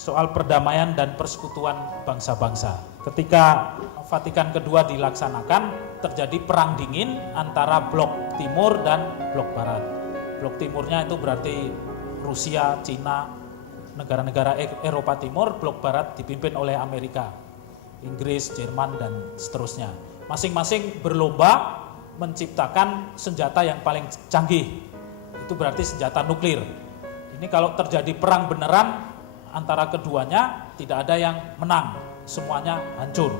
soal perdamaian dan persekutuan bangsa-bangsa. Ketika Vatikan kedua dilaksanakan, terjadi perang dingin antara blok timur dan blok barat. Blok timurnya itu berarti Rusia, Cina, negara-negara Eropa Timur. Blok barat dipimpin oleh Amerika, Inggris, Jerman, dan seterusnya. Masing-masing berlomba menciptakan senjata yang paling canggih. Itu berarti senjata nuklir. Ini kalau terjadi perang beneran antara keduanya, tidak ada yang menang, semuanya hancur.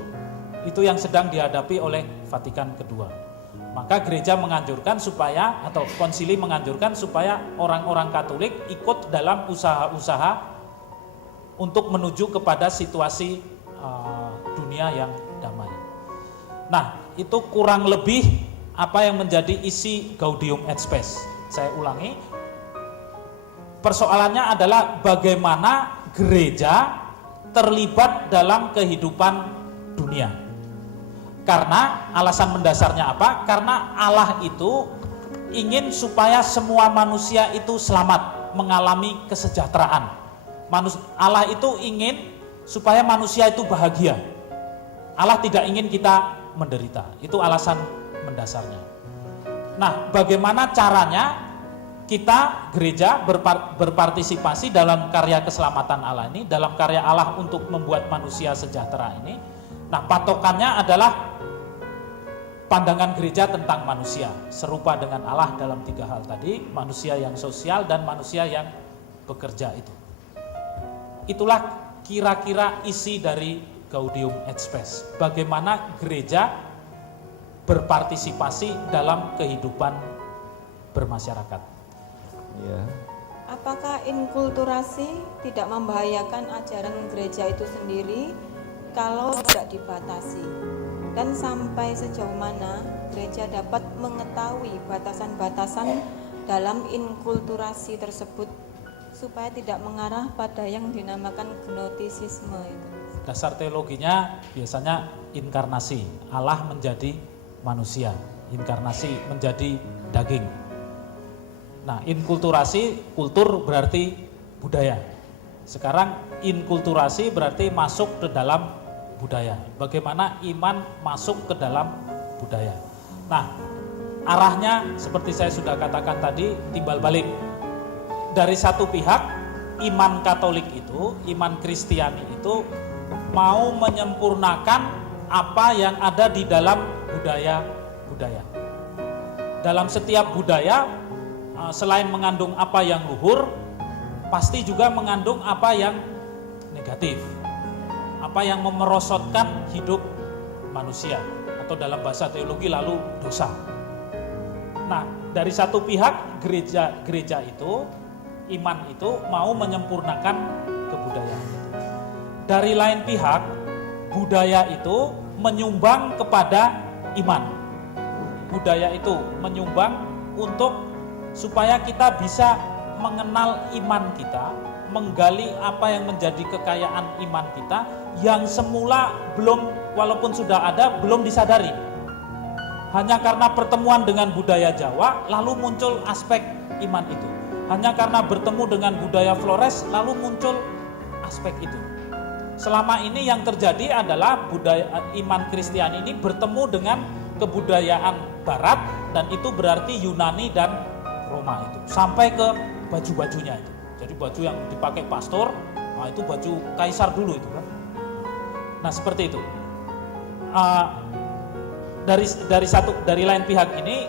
Itu yang sedang dihadapi oleh Vatikan kedua. Maka gereja menganjurkan supaya, atau konsili menganjurkan supaya orang-orang Katolik ikut dalam usaha-usaha untuk menuju kepada situasi dunia yang damai. Nah, itu kurang lebih apa yang menjadi isi Gaudium et Spes. Saya ulangi, persoalannya adalah bagaimana gereja terlibat dalam kehidupan dunia. Karena alasan mendasarnya apa? Karena Allah itu ingin supaya semua manusia itu selamat, mengalami kesejahteraan. Allah itu ingin supaya manusia itu bahagia. Allah tidak ingin kita menderita. Itu alasan mendasarnya. Nah, bagaimana caranya kita gereja berpartisipasi dalam karya keselamatan Allah ini, dalam karya Allah untuk membuat manusia sejahtera ini? Nah, patokannya adalah pandangan gereja tentang manusia, serupa dengan Allah dalam 3 hal tadi, manusia yang sosial dan manusia yang bekerja itu. Itulah kira-kira isi dari Gaudium et Spes. Bagaimana gereja berpartisipasi dalam kehidupan bermasyarakat. Ya. Apakah inkulturasi tidak membahayakan ajaran gereja itu sendiri kalau tidak dibatasi? Dan sampai sejauh mana gereja dapat mengetahui batasan-batasan dalam inkulturasi tersebut supaya tidak mengarah pada yang dinamakan gnotisisme itu? Dasar teologinya biasanya inkarnasi, Allah menjadi manusia, inkarnasi menjadi daging. Nah, inkulturasi, kultur berarti budaya. Sekarang inkulturasi berarti masuk ke dalam budaya. Bagaimana iman masuk ke dalam budaya. Nah, arahnya seperti saya sudah katakan tadi, timbal balik. Dari satu pihak, iman Katolik itu, iman Kristiani itu mau menyempurnakan apa yang ada di dalam budaya-budaya. Dalam setiap budaya, selain mengandung apa yang luhur, pasti juga mengandung apa yang negatif, apa yang memerosotkan hidup manusia, atau dalam bahasa teologi lalu dosa. Nah, dari satu pihak gereja itu, iman itu mau menyempurnakan kebudayaan itu. Dari lain pihak, budaya itu menyumbang kepada iman. Budaya itu menyumbang untuk supaya kita bisa mengenal iman kita, menggali apa yang menjadi kekayaan iman kita yang semula belum, walaupun sudah ada, belum disadari. Hanya karena pertemuan dengan budaya Jawa lalu muncul aspek iman itu. Hanya karena bertemu dengan budaya Flores lalu muncul aspek itu. Selama ini yang terjadi adalah budaya iman Kristiani ini bertemu dengan kebudayaan Barat, dan itu berarti Yunani dan Roma itu, sampai ke baju-bajunya itu. Jadi baju yang dipakai pastor, nah itu baju kaisar dulu itu kan. Nah, seperti itu. Dari lain pihak ini,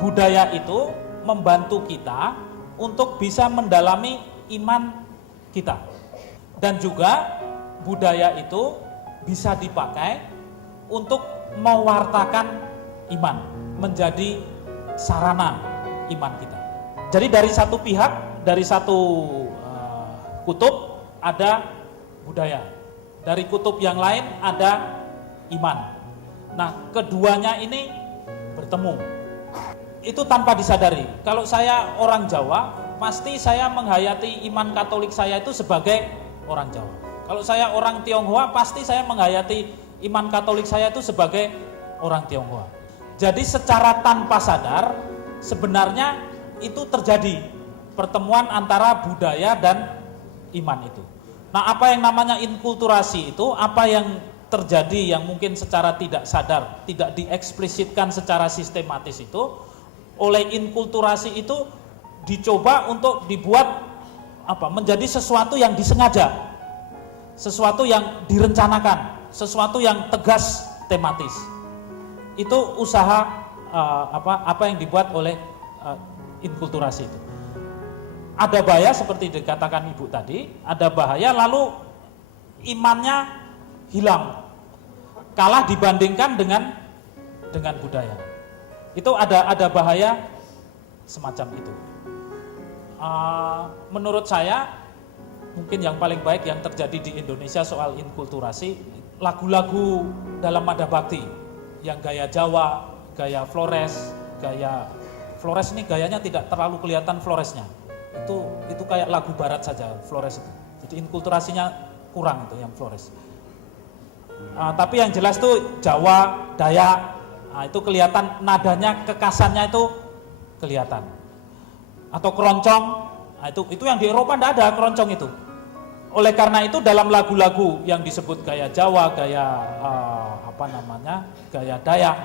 budaya itu membantu kita untuk bisa mendalami iman kita. Dan juga budaya itu bisa dipakai untuk mewartakan iman, menjadi sarana iman kita. Jadi dari satu pihak, dari satu kutub ada budaya, dari kutub yang lain ada iman. Nah, keduanya ini bertemu. Itu tanpa disadari. Kalau saya orang Jawa, pasti saya menghayati iman Katolik saya itu sebagai orang Jawa. Kalau saya orang Tionghoa, pasti saya menghayati iman Katolik saya itu sebagai orang Tionghoa. Jadi secara tanpa sadar, sebenarnya itu terjadi pertemuan antara budaya dan iman itu. Nah, apa yang namanya inkulturasi itu, apa yang terjadi yang mungkin secara tidak sadar, tidak dieksplisitkan secara sistematis itu, oleh inkulturasi itu dicoba untuk dibuat menjadi sesuatu yang disengaja, sesuatu yang direncanakan, sesuatu yang tegas tematis. Itu usaha apa yang dibuat oleh inkulturasi itu. Ada bahaya seperti dikatakan Ibu tadi, ada bahaya lalu imannya hilang, kalah dibandingkan dengan budaya. Itu ada bahaya semacam itu. Menurut saya mungkin yang paling baik yang terjadi di Indonesia soal inkulturasi, lagu-lagu dalam Mada Bakti yang gaya Jawa, gaya Flores ini gayanya tidak terlalu kelihatan Floresnya. Itu kayak lagu barat saja Flores itu. Jadi inkulturasinya kurang itu yang Flores. Tapi yang jelas tuh Jawa, Dayak, itu kelihatan nadanya, kekasannya itu kelihatan. Atau keroncong, itu yang di Eropa tidak ada keroncong itu. Oleh karena itu dalam lagu-lagu yang disebut gaya Jawa, gaya gaya Dayak,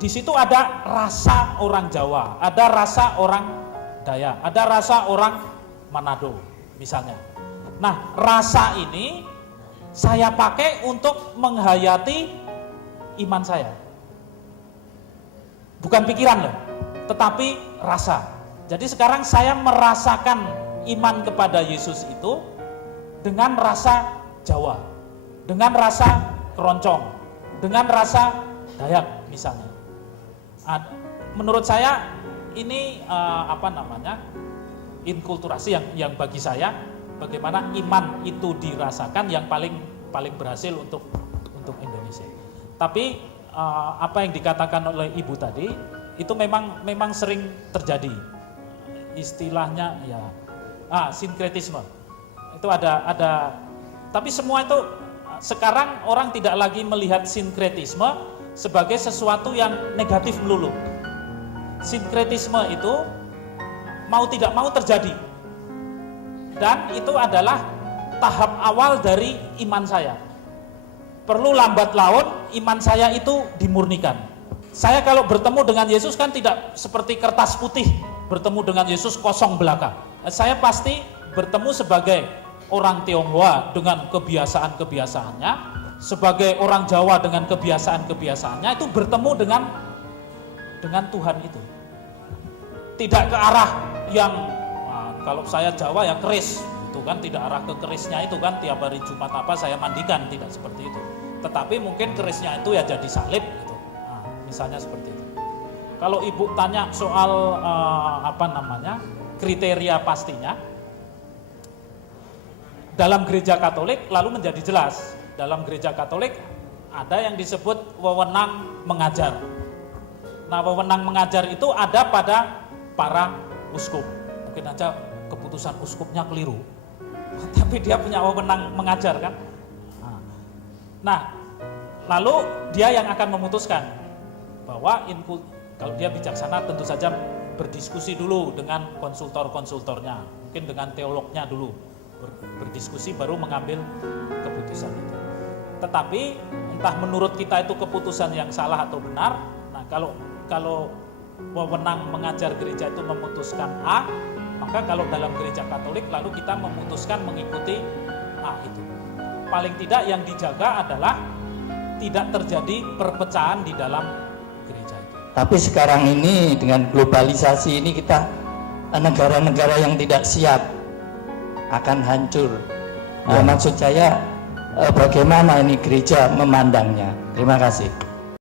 di situ ada rasa orang Jawa, ada rasa orang Dayak, ada rasa orang Manado misalnya. Nah, rasa ini saya pakai untuk menghayati iman saya. Bukan pikiran loh, tetapi rasa. Jadi sekarang saya merasakan iman kepada Yesus itu dengan rasa Jawa, dengan rasa keroncong, dengan rasa Dayak misalnya. Menurut saya ini inkulturasi yang bagi saya bagaimana iman itu dirasakan yang paling berhasil untuk Indonesia. Tapi apa yang dikatakan oleh Ibu tadi itu memang sering terjadi. Istilahnya ya sinkretisme. Itu ada tapi semua itu sekarang orang tidak lagi melihat sinkretisme sebagai sesuatu yang negatif melulu. Sinkretisme itu mau tidak mau terjadi, dan itu adalah tahap awal dari iman saya. Perlu lambat laun iman saya itu dimurnikan. Saya kalau bertemu dengan Yesus kan tidak seperti kertas putih bertemu dengan Yesus kosong belaka. Saya pasti bertemu sebagai orang Tionghoa dengan kebiasaan-kebiasaannya, sebagai orang Jawa dengan kebiasaan-kebiasaannya, itu bertemu dengan Tuhan itu. Tidak ke arah yang kalau saya Jawa ya keris, itu kan tidak arah ke kerisnya itu kan tiap hari Jumat saya mandikan, tidak seperti itu. Tetapi mungkin kerisnya itu ya jadi salib gitu. Misalnya seperti itu. Kalau Ibu tanya soal kriteria pastinya, dalam gereja Katolik lalu menjadi jelas. Dalam gereja Katolik ada yang disebut wewenang mengajar. Nah, wewenang mengajar itu ada pada para uskup. Mungkin aja keputusan uskupnya keliru, tapi dia punya wewenang mengajar kan. Nah, lalu dia yang akan memutuskan bahwa kalau dia bijaksana tentu saja berdiskusi dulu dengan konsultor-konsultornya, mungkin dengan teolognya dulu, berdiskusi baru mengambil keputusan itu. Tetapi entah menurut kita itu keputusan yang salah atau benar. Nah, kalau wewenang mengajar gereja itu memutuskan A, maka kalau dalam gereja Katolik lalu kita memutuskan mengikuti A itu. Paling tidak yang dijaga adalah tidak terjadi perpecahan di dalam gereja itu. Tapi sekarang ini dengan globalisasi ini kita negara-negara yang tidak siap akan hancur. Maksud saya bagaimana ini gereja memandangnya? Terima kasih.